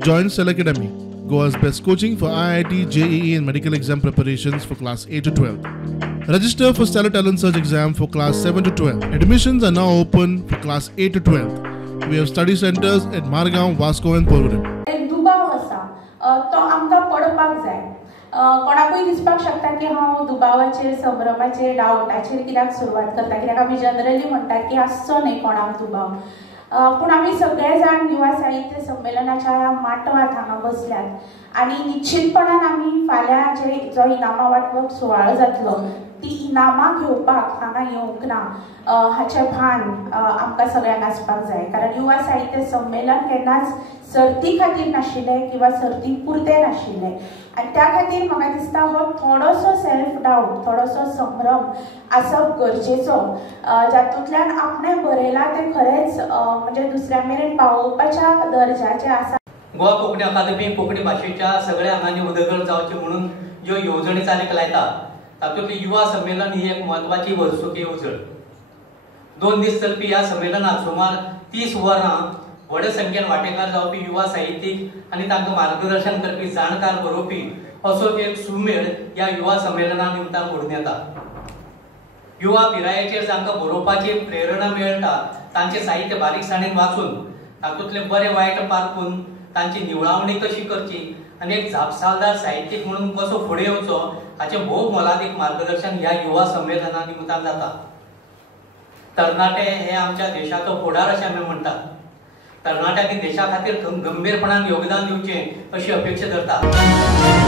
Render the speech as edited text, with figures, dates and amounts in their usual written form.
Join Cell Academy, Goa's best coaching for IIT, JEE and medical exam preparations for class 8 to 12. Register for Stellar Talent Search exam for class 7 to 12. Admissions are now open for class 8 to 12. We have study centers at Margao, Vasco and Porvorim. दुबाव आसा तो आमकां पडपाक जाय. कोणाकूय दिसपाक शकता की हांव दुबावाचेर संभ्रमाचेर डावटाचेर कित्याक सुरवात करता कित्याक आमी जनरली म्हणटात की आसचो न्ही कोणाक दुबाव. पूण आमी सगळे जाण युवा साहित्य संमेलनाच्या ह्या माटवांत हांगा बसल्यात आनी निश्चितपणान आमी फाल्यां जो इनामां वांटप सुवाळो जातलो ती इनामां घेवपाक हांगा येवंक ना हाचें भान आमकां सगळ्यांक आसपाक जाय. कारण युवा साहित्य संमेलन केन्नाच सर्ती खातीर नाशिल्लें किंवा सर्ती पुरतें नाशिल्लें आनी त्या खातीर म्हाका दिसता हो थोडोसो सेल्फ डावट थोडोसो संभ्रम आसप गरजेचो जातूंतल्यान आपणें बरयलां तें खरेंच म्हणजे दुसऱ्या मेरेन पावोवपाच्या दर्जाचें आसा. गोवा कोंकणी अकादमी कोंकणी भाशेच्या सगळ्या आंगांनी उदरगत जावचे म्हणून ज्यो येवजणी चालीक लायता तातूंतली युवा संमेलन ही एक म्हत्वाची वर्सुकी येवजण. 2 दीस चलपी ह्या संमेलनात सुमार 30 वरां व्हड संख्येन वांटेकार जावपी युवा साहित्यीक आनी तांकां मार्गदर्शन करपी जाणकार बरोवपी असो एक सुमेळ ह्या युवा संमेलना निमतान घडून येता. युवा पिरायेचेर जांकां बरोवपाची प्रेरणा मेळटा तांचें साहित्य बारीकसाणेन वाचून तातूंतले बरे वायट पारखून तांची निवळावणी कशी करची आनी एक जापसालदार साहित्यीक म्हणून कसो फुडें येवचो हाचें भोव मोलादीक मार्गदर्शन ह्या युवा संमेलना निमतान जाता. तरणाटे हे आमच्या देशाचो फुडार अशें आमी म्हणटात. तरणाट्यांनी देशा खातीर गंभीरपणान योगदान दिवचें अशी अपेक्षा धरता.